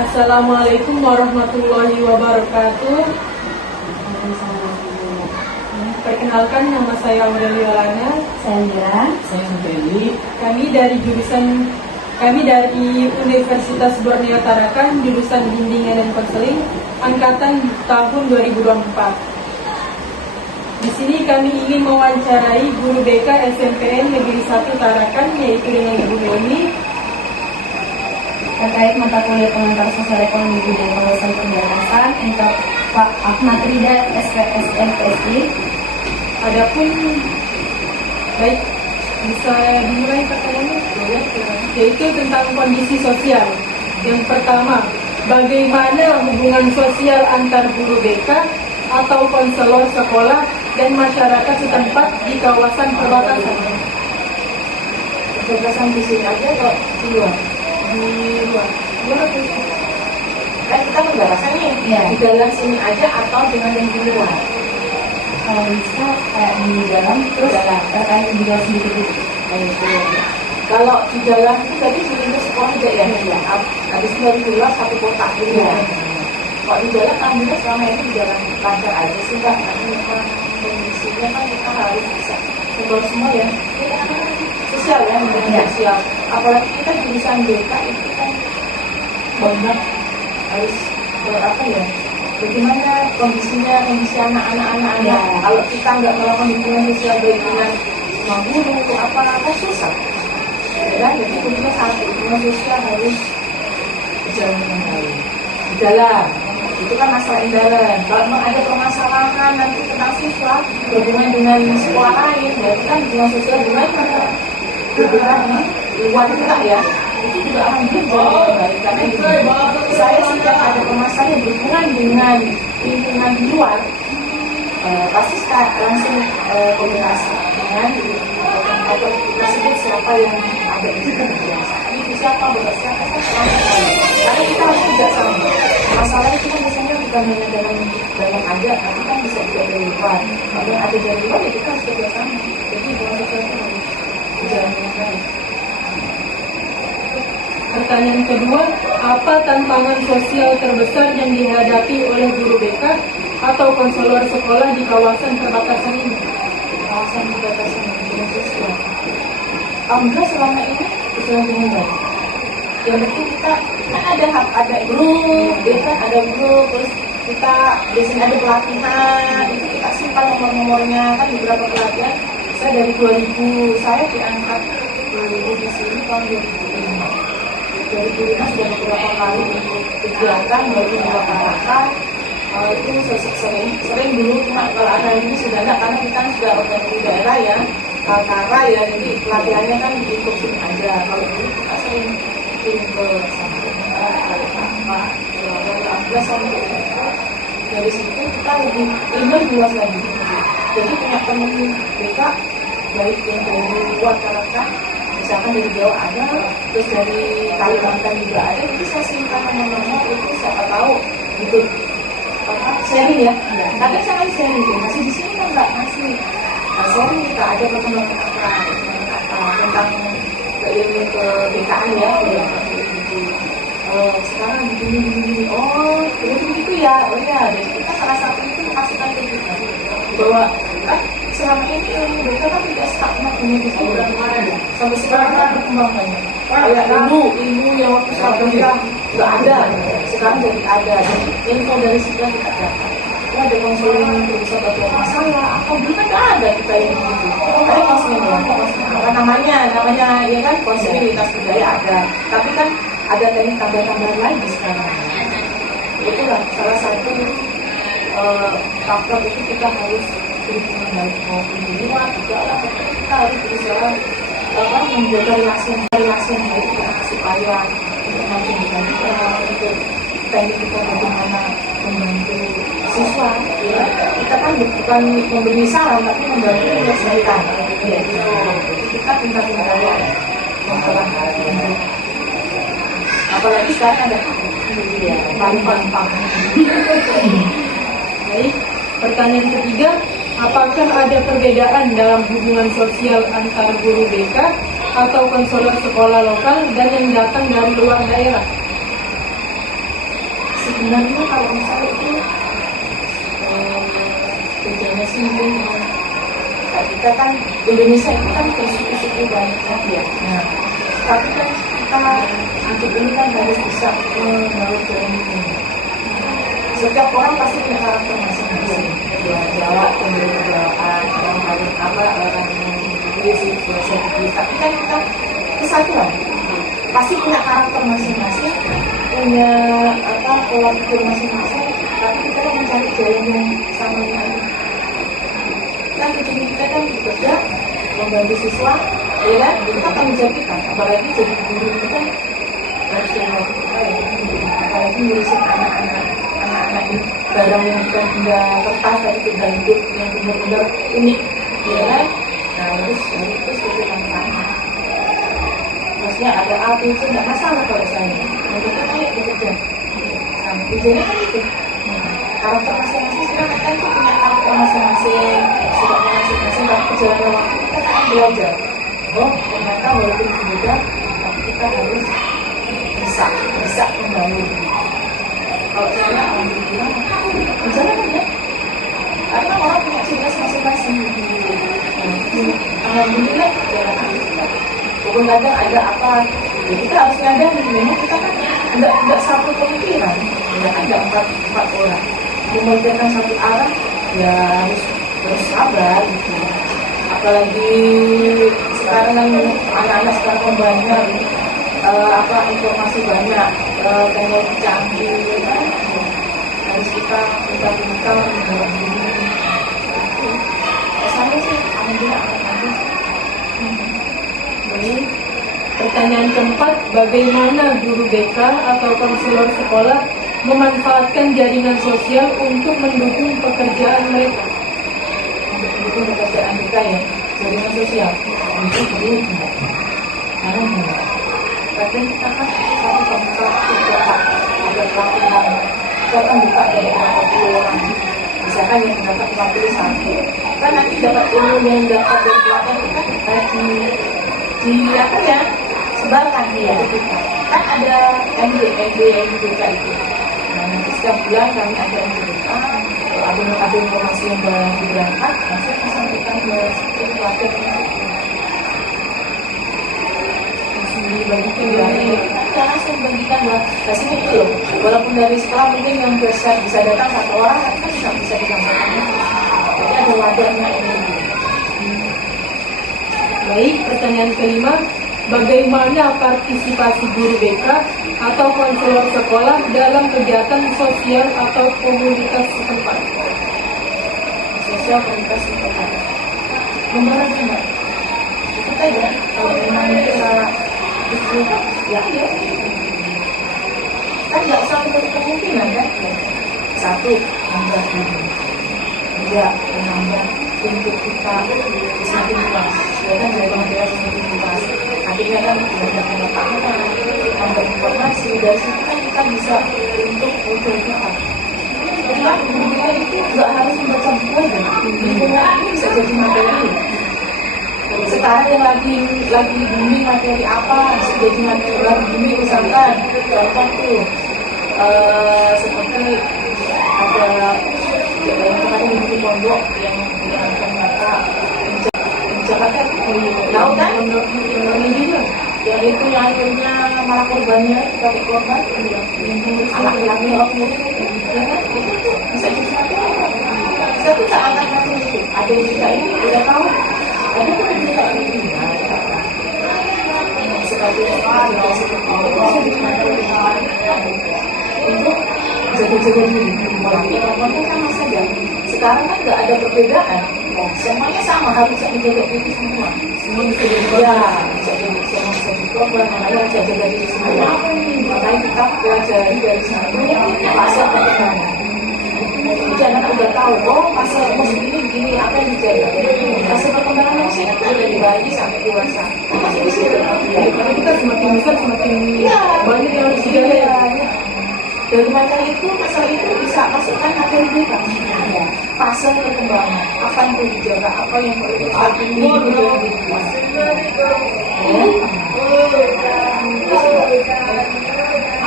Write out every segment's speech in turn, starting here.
Assalamualaikum warahmatullahi wabarakatuh. Perkenalkan, nama saya Aureli Olana. Saya Meli. Kami dari Universitas Borneo Tarakan, jurusan Bimbingan dan Konseling, angkatan tahun 2024. Di sini kami ingin mewawancarai guru BK SMPN Negeri 1 Tarakan, yaitu dengan Ibu Meli, Terkait mata kuliah pengantar sosial ekonomi budaya kawasan pembelajaran untuk Pak Ahmad Rida SPSMPSI. Adapun baik, bisa dimulai pertanyaannya, yaitu tentang kondisi sosial. Yang pertama, bagaimana hubungan sosial antar guru BK atau konselor sekolah dan masyarakat setempat di kawasan perbatasan? Perbatasan di sini aja kok di luar? Di luar atau Kan kita perbatasan nih, di dalam sini aja atau dengan yang di luar? Kalau bisa kayak di dalam, terus terkait di luar sedikit gitu. Kalau di dalam itu tadi sebelumnya sekolah aja ya? Habis itu dari luar satu kotak gitu ya? Kalau di dalam, alhamdulillah selama ini di dalam lancar aja sih Mbak. Karena memang kondisinya kan kita harus bisa kumpul semua ya. Sosial ya, mengenai sosial. Apalagi kita jurusan BK itu kan banyak harus apa ya? Bagaimana kondisi anak-anak ada. Kalau kita nggak melakukan hubungan sosial baik dengan semua guru atau apa susah. Ya, jadi kuncinya satu, hubungan sosial harus berjalan dengan baik. Di dalam itu kan masalah dalam. Kalau memang ada permasalahan nanti tentang siswa berhubungan dengan sekolah lain, berarti kan hubungan sosial gimana? Luar juga ya, itu juga alhamdulillah baik. Karena saya setiap ada permasalahan yang berhubungan dengan lingkungan di luar, pasti langsung komunikasi dengan atau kita sebut siapa yang ada di situ. Itu siapa, bukan siapa, karena kita harus tidak sama. Masalahnya itu kan biasanya bukan hanya dalam aja, tapi kan bisa juga dari luar. Kalau yang ada dari luar ya kita harus kerjasama. Jadi hubungan sosial itu harus berjalan dengan baik. Pertanyaan kedua, apa tantangan sosial terbesar yang dihadapi oleh guru BK atau konselor sekolah di kawasan perbatasan ini? Kawasan perbatasan hubungan sosial. Alhamdulillah selama ini berjalan dengan baik. Yang penting kita kan ada grup, ya kan ada grup, terus kita biasanya ada pelatihan, itu kita simpan nomor-nomornya kan beberapa pelatihan. Saya dari 2000, saya diangkat 2000 di sini tahun 2005. 2005 sudah beberapa kali untuk kegiatan baru melaksanakan. Itu sering dulu, cuma kalau ada ini sudah enggak, karena kita sudah organisasi daerah ya, Kaltara ya, jadi pelatihannya kan di sini aja. Kalau dulu kita sering ke sama Alhamdulillah sampai dari situ kita lebih luas lagi. Jadi punya teman BK baik yang dari luar Tarakan, misalkan dari Jawa ada, terus dari Kalimantan juga ada, itu saya simpan nomor-nomor itu siapa tahu gitu sharing ya. Tapi saya sharing masih di sini kan nggak masih sharing, kita ada pertemuan tentang ilmu ke BKN ya, sekarang begini, oh begitu ya, oh ya, jadi kita salah satu itu kasihkan ke kita bahwa kan selama ini ilmu BK kan tidak stagnan di situ, sampai sekarang kan berkembang banyak. Kayak ilmu yang waktu saya kuliah nggak ada, sekarang jadi ada. Jadi info dari situ kita dapat. Ada konseling untuk bisa bantu masalah. Apa dulu kan nggak ada kita yang begitu. Ada konseling apa namanya ya kan, konseling lintas budaya ada. Tapi kan ada teknik tambahan lagi sekarang. Itulah salah satu faktor itu kita harus berhubungan baik maupun di luar juga lah. Kita harus berusaha menjaga relasi yang baik supaya untuk nanti untuk teknik kita bagaimana membantu siswa ya. Kita kan bukan memberi saran tapi membantu menyelesaikan ya. Kita pintar-pintar ya masalah apalagi sekarang ada gampang. Baik, pertanyaan ketiga, apakah ada perbedaan dalam hubungan sosial antar guru BK atau konselor sekolah lokal dan yang datang dari luar daerah? sebenarnya kalau misalnya itu bedanya sih mungkin kayak kita kan Indonesia itu kan bersuku-suku banyak ya. Nah, tapi kan kita hidup ini kan harus bisa membaur dengan ini. Setiap orang pasti punya karakter masing-masing. Jawa, Jawa-Jawaan, orang paling apa, orang Inggris, biasa Inggris. Tapi kan kita kesatuan. Pasti punya karakter masing-masing, punya pola pikir masing-masing. Tapi kita kan mencari jalan yang sama dengan kan tujuan kita kan bekerja membantu siswa, ya kan? Kita tanggung jawab kita. Apalagi jadi guru itu kan harus tanggung kita ya. Apalagi ngurusin anak-anak ini barang yang bukan benda kertas tapi benda hidup yang benar-benar unik, ya kan? Nah terus seperti tantangan. Maksudnya ada apa itu nggak masalah kalau saya. Mereka kan bekerja. Nah tujuannya kan itu. Karakter masing-masing sekarang kan itu punya karakter masing-masing, sifatnya masing-masing. Tapi perjalanan waktu kita akan belajar. Oh ternyata walaupun berbeda, tapi kita harus bisa membangun. Kalau saya alhamdulillah berjalan ya. Karena orang punya ciri khas masing-masing. Alhamdulillah jalan kita. Walaupun kadang ada apa, ya kita harus nyadari. Memang kita kan tidak satu pemikiran, ya ada empat orang. Memikirkan satu arah, ya harus sabar gitu. Apalagi sekarang kan anak-anak sekarang banyak informasi banyak, teknologi canggih, kan? Harus kita pintar-pintar mendalam diri. Saya sih alhamdulillah aman. Baik. Pertanyaan keempat, bagaimana guru BK atau konselor sekolah memanfaatkan jaringan sosial untuk mendukung pekerjaan mereka? Mendukung pekerjaan kita ya, jaringan sosial. Untuk dulu enggak. Karena enggak. Kadang kita kan satu tempat tidak ada pelatihan. Kita kan buka dari 40 orang. Misalkan yang dapat 41. Kan nanti dapat ilmu yang dapat dari pelatihan kita di apa ya? Sebarkan ya kita. Kan ada MD yang dibuka itu. Nah, nanti setiap bulan kami ada MDK, ada informasi yang baru berangkat, langsung disampaikan ke pelatihan. Langsung dibagikan dari, kita langsung bagikan hasilnya itu loh. Walaupun dari sekolah mungkin yang bisa datang satu orang, tapi kan juga bisa disampaikan. Jadi ada wadahnya ini. Baik, pertanyaan kelima, bagaimana partisipasi guru BK atau konselor sekolah dalam kegiatan sosial atau komunitas setempat? Sosial komunitas setempat. Membantu enggak? Kita ya, kalau memang kita disuruh, ya. Kan nggak usah menutup kemungkinan kan? Satu, nambah guru. Dua, menambah untuk kita semakin luas. Ya kan, jaringan dia semakin luas. Akhirnya kan banyak pengetahuan, nambah informasi. Dari situ kan kita bisa untuk bergerak. Karena dunia itu nggak harus membaca buku aja. Dunia ini bisa jadi materi. Sekarang yang lagi booming materi apa? Bisa jadi materi lagi booming misalkan contoh tuh seperti ada yang kemarin di pondok yang ternyata Jakarta tahu kan? Yang itu yang akhirnya malah korbannya dari korban anak-anaknya waktu itu bisa jadi kita tuh tak angkat macam itu. Ada yang juga ini udah tahu, ada pun yang juga ini seperti apa seperti untuk jaga-jaga diri. Orang itu sama saja. Sekarang kan nggak ada perbedaan. Semuanya sama, harus menjaga diri semua. Semua bisa jadi korban. Semua bisa jadi korban, makanya jaga diri semua. Makanya kita pelajari dari sana fase perkembangan. Jadi anak udah tahu, oh fase emosi ini begini, apa yang dijaga. Fase perkembangan emosi itu dari bayi sampai dewasa. Masih di situ. Karena kita semakin besar semakin banyak yang harus dijaga ya. Dari materi itu, masalah itu bisa masukkan materi kita. Fase perkembangan, apa yang perlu dijaga, apa yang perlu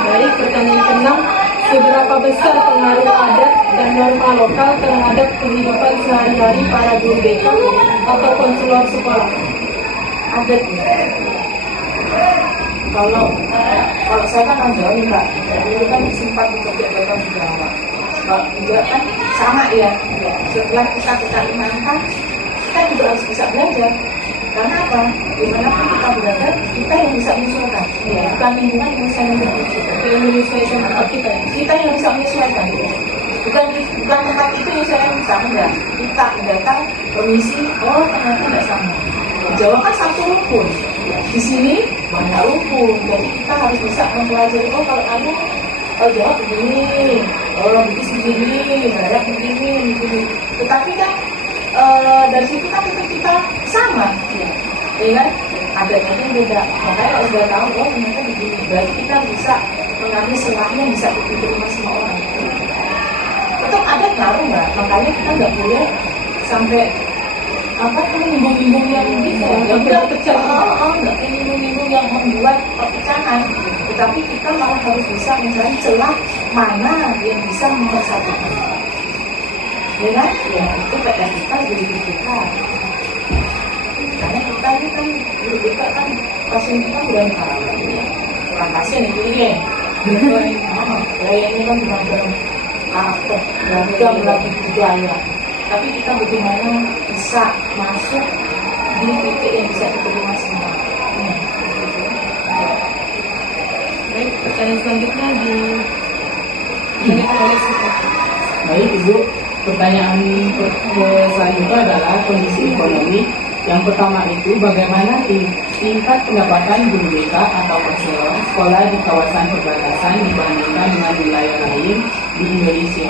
Baik, pertanyaan ke-6, seberapa besar pengaruh adat dan norma lokal terhadap kehidupan sehari-hari para guru BK atau konselor sekolah? Adat. Kalau saya kan jauh Mbak, dulu kan sempat untuk jabatan di Jawa. Kalau juga kan sama ya. Setelah kita imankan, kita juga harus bisa belajar. Karena apa? Dimanapun kita berada, kita yang bisa menyesuaikan. Bukan lingkungan yang bisa menyesuaikan tempat kita. Kita yang bisa menyesuaikan. Bukan tempat itu yang saya bisa enggak. Kita datang permisi, oh ternyata tidak sama. Jawa kan satu rukun. Di sini banyak rukun. Jadi kita harus bisa mempelajari. Oh kalau Jawa begini, Bugis begini, Barat begini. Tetapi kan dari situ kan kita sama, ya kan? Adatnya kan beda. Makanya kalau sudah tahu, oh ternyata begini. Berarti kita bisa mengambil selahnya bisa diterima semua orang. Tetap adat ngaruh Mbak. Makanya kita nggak boleh sampai menyinggung-nyinggung yang gitu yang tidak pecah, nggak menyinggung-nyinggung yang membuat perpecahan. Tetapi kita malah harus bisa mencari celah mana yang bisa mempersatukan. Ya kan? Ya itu PR kita jadi kita. Karena kita ini kan guru BK kan pasien kita bukan orang pasien itu ya. Ini kan bukan karakter, beragam lagi budaya. Tapi kita bagaimana bisa masuk di titik yang bisa diterima semua. Baik, pertanyaan selanjutnya ditanyakan oleh Sita. Baik Ibu, pertanyaan selanjutnya adalah kondisi ekonomi. Yang pertama itu bagaimana tingkat pendapatan guru BK atau konselor sekolah di kawasan perbatasan dibandingkan dengan wilayah lain di Indonesia?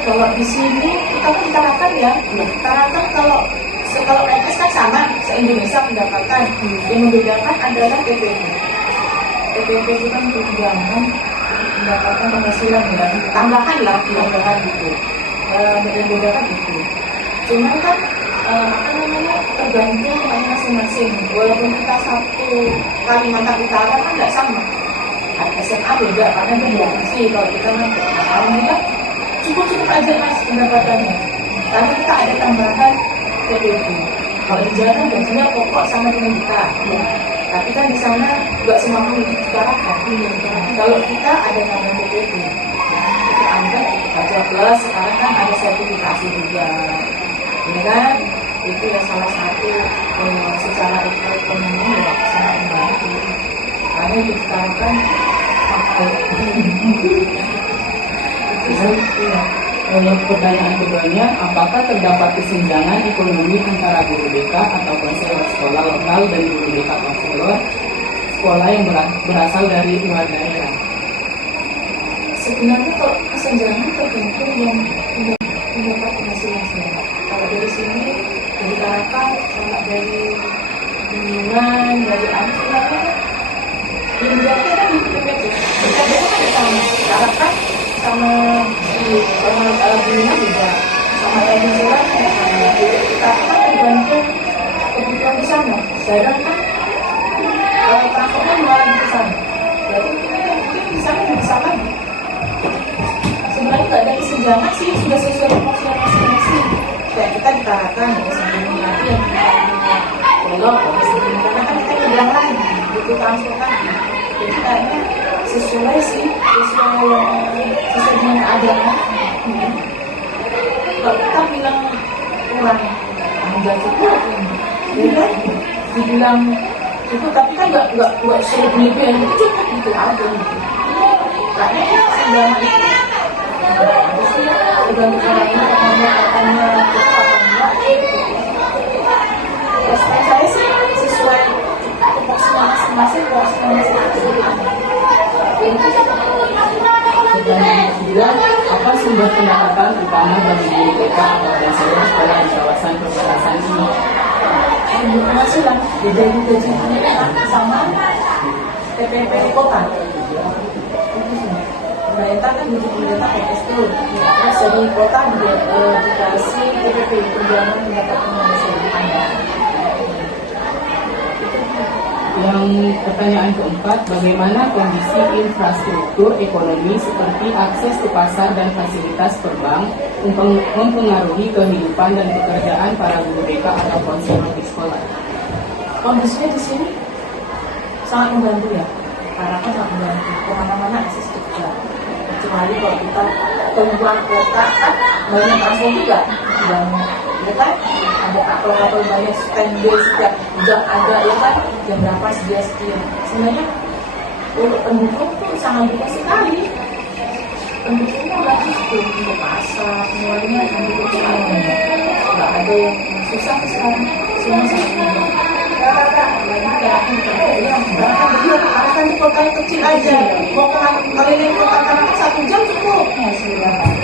Kalau di sini kita kan ditarakan ya, ditarakan kalau PNS kan sama se-Indonesia pendapatan. Yang membedakan adalah PPP. PPP itu kan tunjangan pendapatan penghasilan ya, tambahan gitu. Yang membedakan itu. Cuman kan tergantung masing-masing. Walaupun kita satu Kalimantan Utara kan nggak sama. SMA beda karena beda sih. Kalau kita nanti alhamdulillah cukup aja Mas pendapatannya. Karena kita ada tambahan PPP. Kalau di Jawa kan gajinya pokok sama dengan kita. Ya. Tapi kan di sana nggak semua ditarakan. Kalau kita ada tambahan PPP, itu anggap aja plus. Sekarang kan ada sertifikasi juga. Ini kan itu ya salah satu secara ekonomi ya sangat membantu. Karena ditarakan pakai. Pertanyaan keduanya, apakah terdapat kesenjangan ekonomi antara guru BK atau konselor sekolah lokal dan guru BK konselor sekolah yang berasal dari luar daerah? Sebenarnya kalau kesenjangan tergantung yang mendapat penghasilan sendiri. Kalau dari sini dari Tarakan sama dari Bimbingan, dari Ancol, yang berarti kan di PPP. PPP kan sama Tarakan sama Bimbingan juga sama yang Bimbingan tapi kan tergantung kebutuhan di sana. Sedangkan kan transportnya malah di sana. Berarti mungkin di sana bisa lagi. Sebenarnya nggak ada kesenjangan sih, sudah sesuai proporsional masing-masing. Kayak kita ditarakan ya sebelum lagi yang belok, sebelum karena kan kita bilang lagi butuh transportasi. Jadi kayaknya sesuai sih, sesuai dengan keadaan. Kalau kita bilang kurang, nggak cukup, ya dibilang itu tapi kan nggak sulit lebih yang cukup gitu aja. Kayaknya kesenjangan itu tergantung orangnya, katanya saya sih sesuai tupoksinya masing-masing, Pertanyaan kedua, apa sumber pendapatan utama bagi guru BK atau konselor sekolah di kawasan perbatasan ini? penghasilan dari gaji sama PPP kota. Pemerintah kan butuh pemerintah PPS tuh. Terus dari kota dikasih PPP tunjangan pendapatan penghasilan. Yang pertanyaan keempat, bagaimana kondisi infrastruktur ekonomi seperti akses ke pasar dan fasilitas perbank mempengaruhi kehidupan dan pekerjaan para guru BK atau konselor di sekolah? Kondisinya di sini sangat membantu ya, karena kan sangat membantu kemana-mana akses kerja. Kecuali kalau kita keluar kota kan banyak transport juga, banyak ya kan, ada kapal-kapal banyak standby setiap jam ada ya kan, jam berapa sedia. Sebenarnya untuk pendukung tuh sangat banyak sekali. Pendukungnya bagus tuh untuk pasar semuanya pendukung sekali. Nggak ada yang susah sekarang, semua sangat mudah. Bahkan di kota yang kecil aja, mau keliling kota karena 1 jam cukup.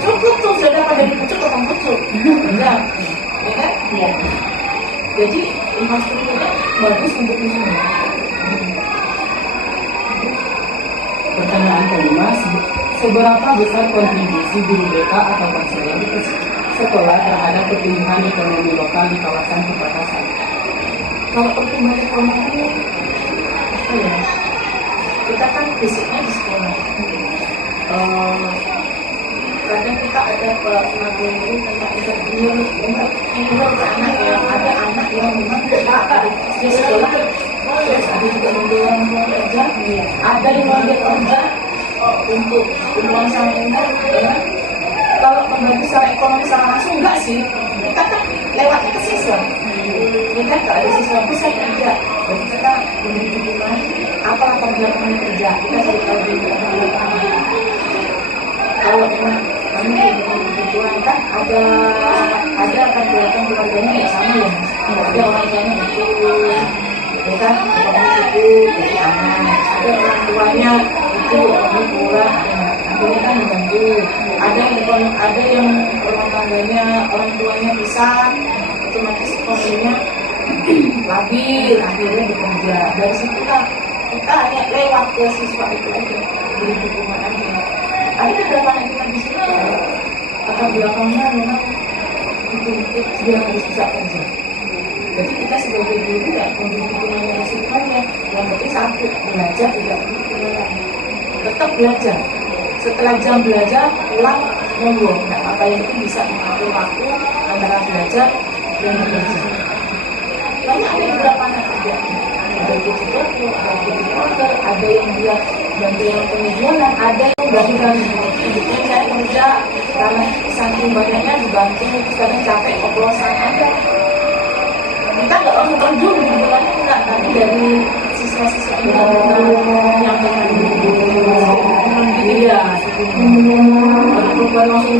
Cukup tuh, sudah dapat dari pucuk ke pucuk. Ya kan? Iya. Jadi infrastrukturnya bagus untuk ini. Pertanyaan kelima, seberapa besar kontribusi guru BK atau konselor sekolah terhadap pertumbuhan ekonomi lokal di kawasan perbatasan? Kalau pertumbuhan ekonomi, apa ya? Kita kan basicnya di sekolah. Kadang kita ada materi tentang interview ke anak yang ada anak yang memang di sekolah, terus ada juga model yang mau kerja, ada yang model kerja untuk uang sampingan. Kalau membantu secara ekonomi secara langsung enggak sih, kita kan lewat ke siswa. Kita nggak ada siswa bisa kerja, jadi kita memberi dukungan apa latar belakang kerja, kita cari tahu dulu. Kalau memang kami kebutuhan kan ada latar belakang keluarganya nggak sama ya, ada orang tuanya itu, ya kan, orang itu jadi anak, ada orang tuanya itu orang kurang, akhirnya kan membantu. Ada yang rumah tangganya orang tuanya pisah, otomatis kondisinya labil, akhirnya bekerja. Dari situlah kita hanya lewat ke siswa itu aja, beri dukungan aja. Ada beberapa yang kita di sini latar belakangnya memang itu dia harus bisa kerja. Jadi kita sebagai guru ya memberi dukungan yang situ aja. Yang penting satu, belajar tidak tetap belajar. Setelah jam belajar pulang monggo, nggak apa yang itu bisa mengatur waktu antara belajar dan bekerja. Banyak ada beberapa anak kerja, ada yang juga, ada yang order, ada yang dia bantu yang penjualan, ada yang bantuan hidupnya cari kerja karena saking banyaknya dibantu, kadang capek oplosan ada. Kita nggak langsung terjun kebetulannya enggak, tapi dari siswa-siswa kita yang iya, bukan langsung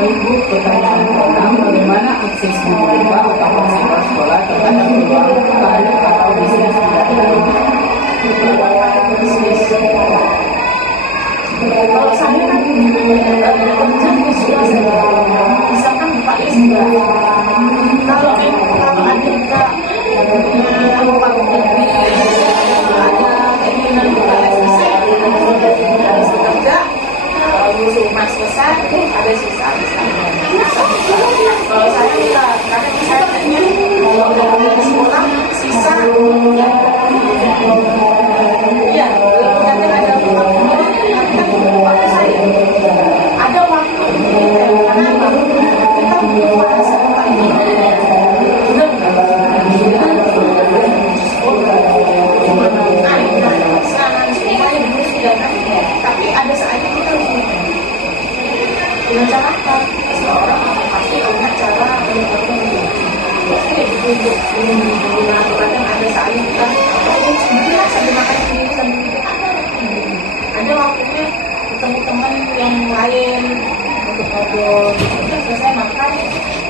Baik Bu, pertanyaan pertama, bagaimana akses guru BK atau konselor sekolah terhadap peluang karir atau bisnis tidak terlalu? Kalau saya kan kerja misalkan buka les juga. Kalau ada juga lupa negeri, ada keinginan buka les bisa harus kerja. Musuh mas selesai, ada sisa bisa. Kalau saya enggak, karena saya hanya kalau udah ke sekolah sisa ya, kalau ada waktu saya ada waktu karena kita butuh bahasa apa ini tapi ada saatnya kita harus dengan cara apa? Seorang pasti punya cara untuk menggunakan ada saatnya kita biasa makan sendiri ada waktunya ketemu teman yang lain untuk ngobrol. Kita selesai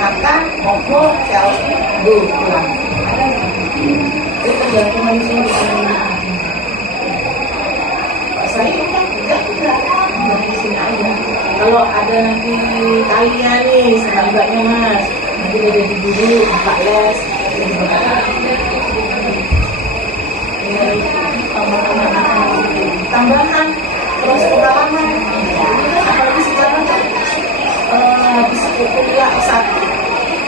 makan ngobrol, selfie, pulang. Ada itu tergantung manusia saya kan tidak di sini aja. Kalau ada nanti kalian nih sebanyak mas, nanti udah jadi guru, buka les, tambahan, terus pengalaman. Apalagi sekarang kan habis kuliah S1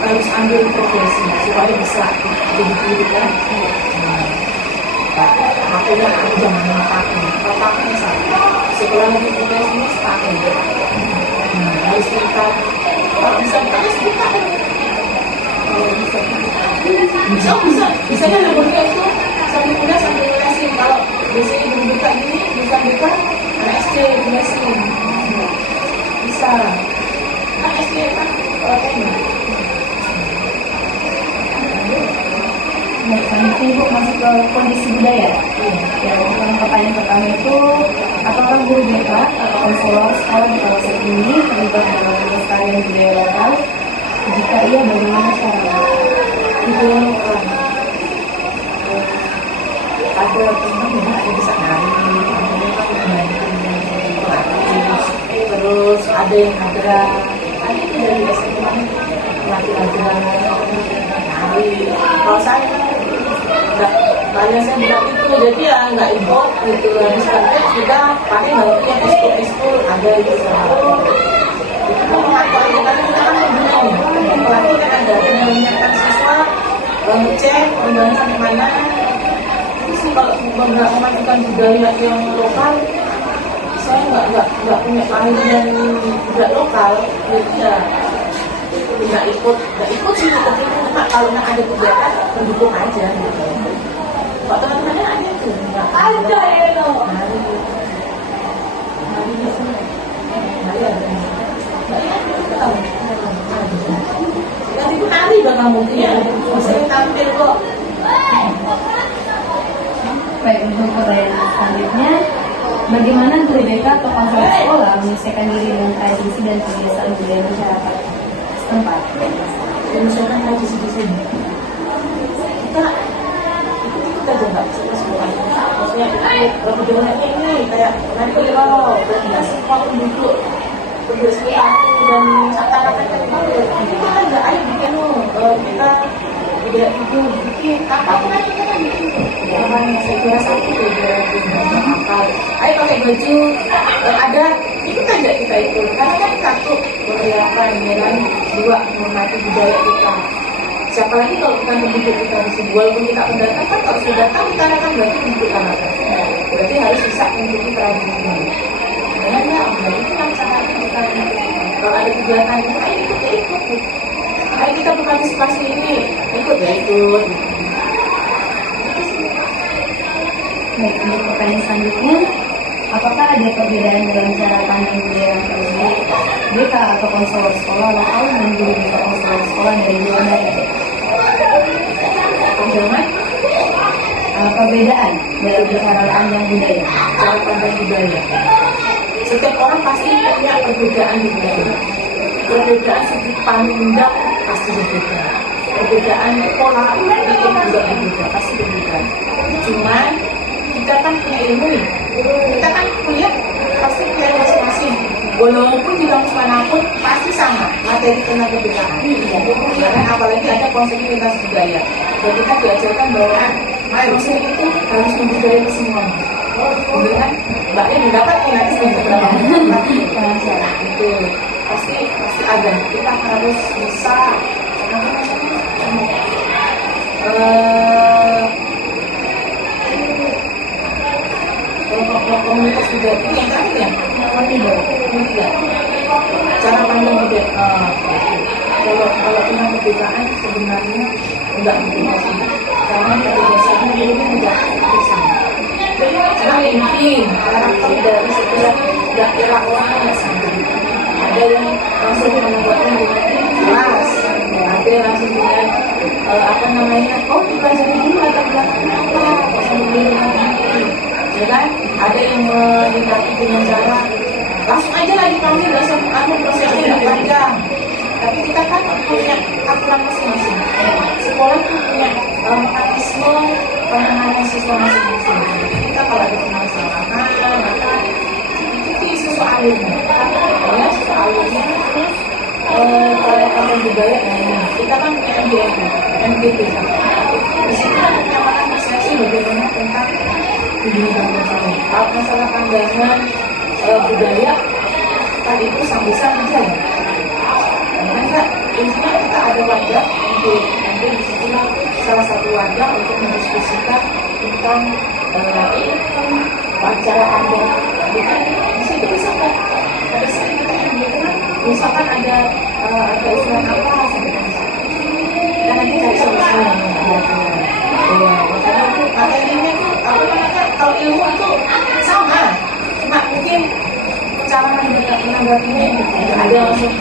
harus ambil profesi supaya bisa jadi guru kan. Makanya aku jangan mengatakan kalau pakai misalnya sekolah lagi profesi setahun harus kita kalau bisa harus kita kalau bisanya levelnya itu sampai kuliah sampai lesin. Kalau biasanya guru BK gini bukan BK anak SD lesin bisa kan SD kan teknik. Nanti Ibu masuk ke kondisi budaya. Ya, yang pertanyaan pertama itu, apakah guru BK atau konselor sekolah di kawasan ini terlibat dalam pelestarian budaya lokal? Jika iya, bagaimana caranya? Itu ada teman yang ada bisa nari, terus ada yang ada itu dari SMA laki-laki nari. Kalau saya nggak banyak saya bilang itu, jadi ya nggak import gitu. Habis praktek sudah paling bantunya ekskul ada itu sama. Itu mengaktualisasi kita kan begini, pelatih kan ada yang menyiapkan siswa, ngecek undangan sampai mana. Itu sih kalau nggak memajukan budaya yang lokal, saya nggak punya ahli yang tidak lokal, jadi ya nggak ikut sih, tapi cuma kalau nggak ada kegiatan mendukung aja gitu. Pak teman-temannya ada tuh nggak ada ya lo nari ada nanti itu nari bakal mungkin ya saya tampil kok. Baik, untuk pertanyaan selanjutnya, bagaimana guru BK atau konselor sekolah menyesuaikan diri dengan tradisi dan kebiasaan budaya masyarakat setempat? Menyesuaikan tradisi di sini. Kita coba sekolah. Maksudnya budayanya ini kayak nanti kalau dan semua penduduk sekitar dan kata-kata kita nggak ayo bikin kita tidak itu bikin apa kita kan bikin namanya saya kira satu akal. Ayo pakai baju ada ikut aja kita itu karena kan satu berapa ya kan, dua menghormati budaya kita. Siapa lagi kalau bukan penduduk kita di sini, walaupun kita pendatang kan kalau sudah tahu kita kan berarti penduduk tanah, berarti harus bisa mengikuti tradisi ini. Karena itu kan cara kita kalau ada kegiatan itu ayo ikut. Ayo kita berpartisipasi ini, ikut ya ikut. Baik, untuk pertanyaan selanjutnya, apakah ada perbedaan dalam cara pandang budaya yang tersebut BK atau konselor sekolah lokal dengan guru BK konselor sekolah dari luar daerah? Pandangan Perbedaan dalam cara pandang budaya. cara pandang budaya. Setiap orang pasti punya perbedaan di budaya. Perbedaan segi pandang pasti berbeda. Perbedaan pola pikir juga berbeda, pasti berbeda. Cuman kita kan punya ilmu, kita kan kuliah pasti punya masing-masing. Walaupun di kampus manapun pasti sama materi tentang kebijakan. Karena apalagi ada konsep lintas budaya. Dan kita diajarkan bahwa konsep itu harus membudayai semua. Kemudian mbaknya mendapat nanti beberapa itu pasti ada. Kita harus bisa komunitas budaya itu yang tadi ya cara pandang budaya. Kalau tentang kebijakan sebenarnya enggak begitu sih, karena pada dasarnya ilmu tidak sama. Karena mungkin karakter dari setiap daerah orang yang sama. Ada yang langsung membuatnya kelas, ada yang langsung dengan dipelajari dulu latar belakang apa, kemudian ya kan, ada yang menyikapi dengan cara langsung aja lah dipanggil, prosesnya tidak panjang. Tapi kita kan punya aturan masing-masing. Sekolah itu punya mekanisme penanganan siswa masing-masing. Kita kalau ada permasalahan, maka ikuti sesuai alurnya. Sesuai alurnya. Kalau kampung budaya, kita kan punya MBT. Di situ kan menyamakan persepsi bagaimana tentang budaya bangsa. Kalau masalah pandangan budaya, tadi itu sambusan aja ya. Karena intinya kita ada wadah untuk nanti disitulah salah satu wadah untuk mendiskusikan tentang acara ada di situ bisa kan pada saat kita misalkan ada istilah apa dan nanti cari solusinya. Makanya tuh materinya tuh kalau ilmu itu sama, cuma mungkin cara menanggapinya ada yang langsung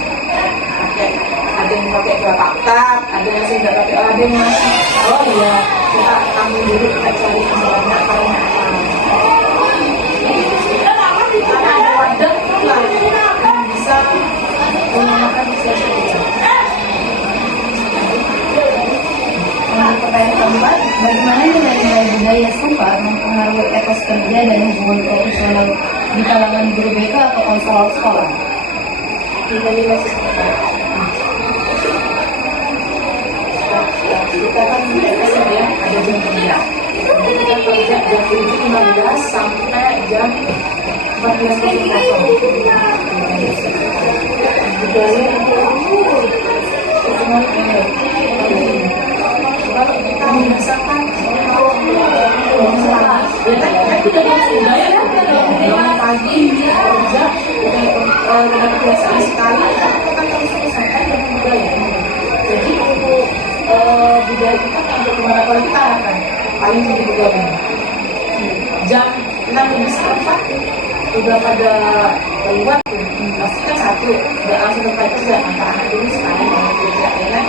pakai, ada yang pakai berapa tab, ada yang tidak pakai, ada yang masih oh iya kita ambil dulu kita cari masalahnya akarnya karena ada wadah lah yang bisa menggunakan sesuatu. Pertanyaan keempat, bagaimana nilai-nilai budaya setempat mempengaruhi etos kerja dan hubungan profesional di kalangan guru BK atau konselor sekolah? Nilai-nilai setempat. Kita kan ya ada jam kerja. Kita kerja jam 7.15 sampai jam 14.00. Budaya kalau kita misalkan pagi kerja udah kebiasaan sekali kita terus selesaikan dengan budaya. Jadi untuk budaya kita untuk kemana kalau kita akan paling tinggi budaya jam 6.04 udah pada keluar pasti kan satu udah langsung tempat kerja anak-anak dulu sekarang mau kerja ya kan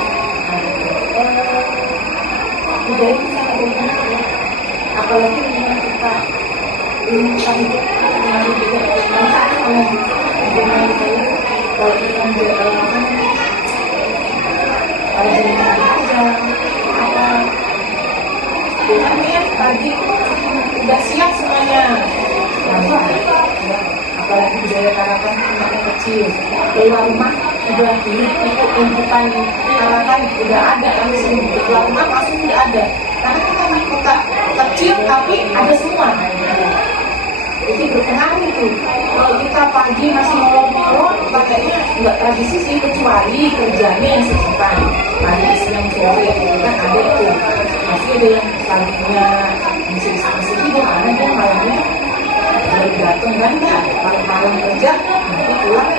budaya itu sangat berpengaruh apalagi dengan kita hidup dengan juga manfaat oleh dengan kita kalau kita aja apa dengan tadi udah siap semuanya apalagi budaya Tarakan anaknya kecil keluar rumah udah ikut inputan Tarakan udah ada langsung keluar rumah langsung udah ada karena kita di kota kecil tapi ada semua jadi berpengaruh tuh kalau kita pagi masih molor-molor pakainya nggak tradisi sih kecuali kerjanya yang secepatan pagi siang sore kan ada itu masih ada yang paginya masih tidur karena dia malamnya baru datang kan malam kerja nanti pulang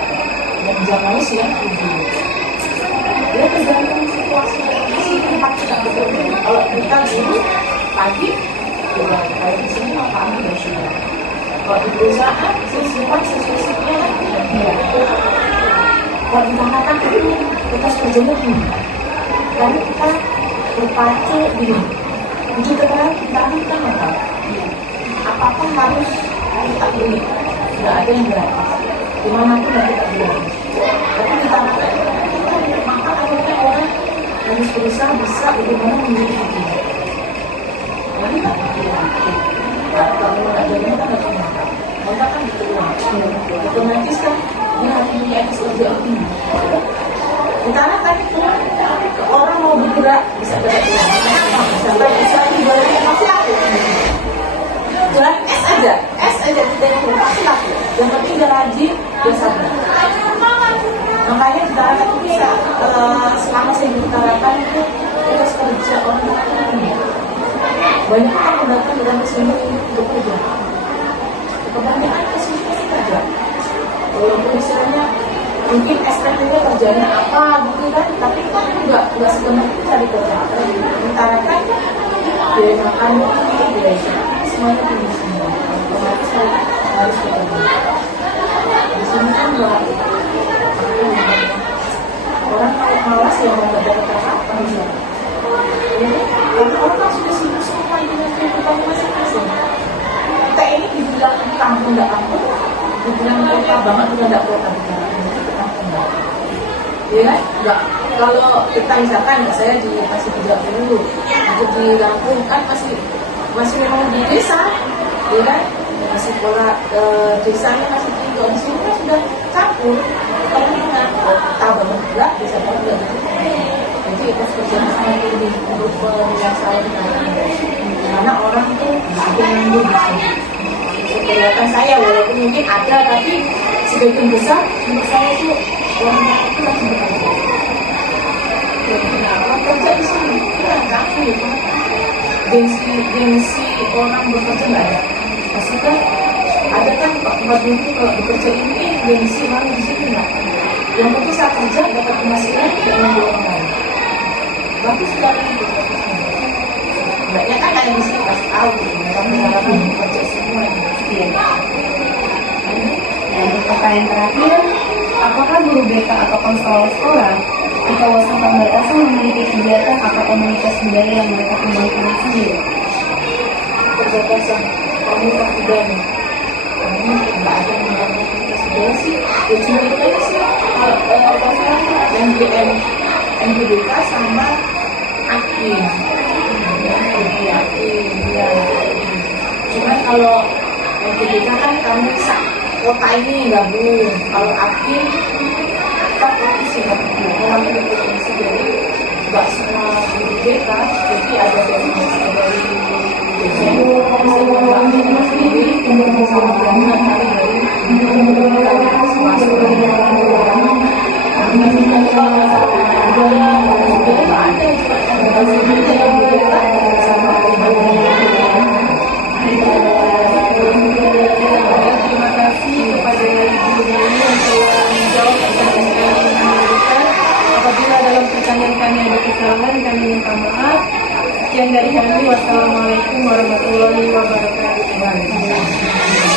jam siang tidur dia tergantung situasi tempat kita bekerja kalau kita dulu pagi kalau di sini kami dan sudah kalau di perusahaan siswa sesuatunya kalau di Tarakan itu kita kerjanya gini karena kita berpacu gini wujud keterangan kita nggak tahu apapun harus kita beli nggak ada yang gratis dimanapun nanti kita beli tapi kita maka akhirnya orang harus berusaha bisa bagaimana memiliki itu jadi kalau nggak jadi kita nggak punya mereka kan gitu otomatis kan dia harus punya etis kerja ini karena tadi orang mau bergerak bisa gerak sampai bisa jualan pasti laku jualan es aja tidak yang pasti laku yang penting dia rajin dia sabar makanya di Tarakan itu bisa selama saya di Tarakan itu kita kerja orang ini banyak orang yang datang dengan kesini bekerja kebanyakan kesini pasti kerja walaupun misalnya mungkin SPT-nya kerjanya apa gitu kan tapi kan nggak segampang itu cari kerja di Tarakan biaya makan biaya semuanya tinggi semua otomatis harus bekerja di sini kan nggak orang kalau malas ya mau kerja apa bisa karena orang kan sudah sibuk semua dengan kehidupan masing-masing kita ini dibilang kampung nggak kampung dibilang kota banget juga nggak kota ya kan? Enggak. Kalau kita misalkan saya masih kerja dulu untuk di Lampung kan masih memang di desa ya kan masih pola desanya masih tinggal di sini kan sudah campur pemerintah kota banget juga desa banget juga jadi itu kerjaan sangat tinggi untuk penyelesaian karena orang itu ada yang di sini kelihatan saya walaupun mungkin ada tapi sebagian besar menurut saya itu orang itu langsung bekerja Kenapa kerja di sini? Nggak aku ya, Pak. Gengsi orang bekerja nggak ada. Maksudnya ada kan tempat itu kalau bekerja ini gengsi orang di sini nggak. Yang penting saat kerja dapat penghasilan tidak mengganggu orang lain. Bagus sekali itu. Banyak kan ada di sini kasih tahu, orang bekerja semua. Iya. Nah, untuk pertanyaan terakhir, apakah guru BK atau konselor sekolah di kawasan perbatasan memiliki kegiatan atau komunitas budaya yang mereka kembangkan sendiri? Perbatasan komunitas budaya, kami nggak ada yang komunitas budaya sih. Ya cuma itu aja sih. Yang GM NPDK sama Akin. Ya. Cuman kalau NPDK kan kami kota ini gabung. Kalau Akin kita provinsi gabung. Kalau kita provinsi jadi nggak semua guru BK, jadi ada dari sendiri, kemudian sama dengan kali dari Terima kasih kepada Ibu Guru yang telah menjawab pertanyaan kami dengan memberikan. Apabila dalam pertanyaan kami ada kesalahan, kami minta maaf. Sekian dari kami. Wassalamualaikum warahmatullahi wabarakatuh.